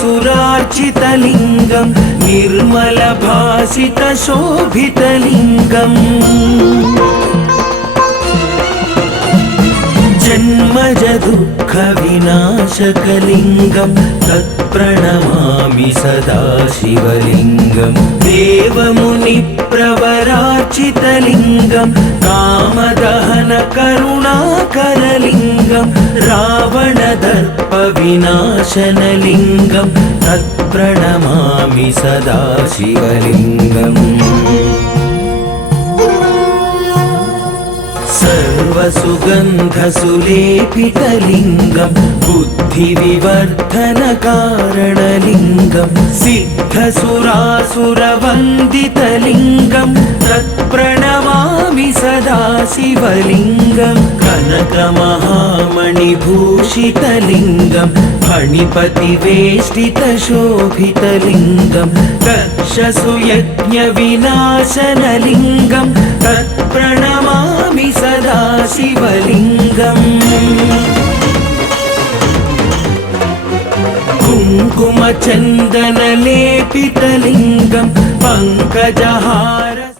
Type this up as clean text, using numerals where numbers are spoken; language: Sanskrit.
सुरार्चितलिङ्गं निर्मलभासितशोभितलिङ्गम् जन्मज दुःखविनाशकलिङ्गं तत्प्रणमामि सदा शिवलिङ्गं देवमुनिप्रवरार्चितलिङ्गं कामदहनकरुणाकरलिङ्गं रावणदर्पविनाशनलिङ्गं तत्प्रणमामि सदा शिवलिङ्गम् सर्वसुगन्धसुलेपितलिङ्गं बुद्धिविवर्धनकारणलिङ्गं सिद्धसुरासुरवन्दितलिङ्गं तत्प्रणमामि सदा शिवलिङ्गं कनकमहामणिभूषितलिङ्गं फणिपतिवेष्टितशोभितलिङ्गं दक्षसुयज्ञविनाशनलिङ्गं तत्प्रणमामि सदा शिवलिङ्गम् कुङ्कुमचन्दनलेपितलिङ्गं पङ्कजहार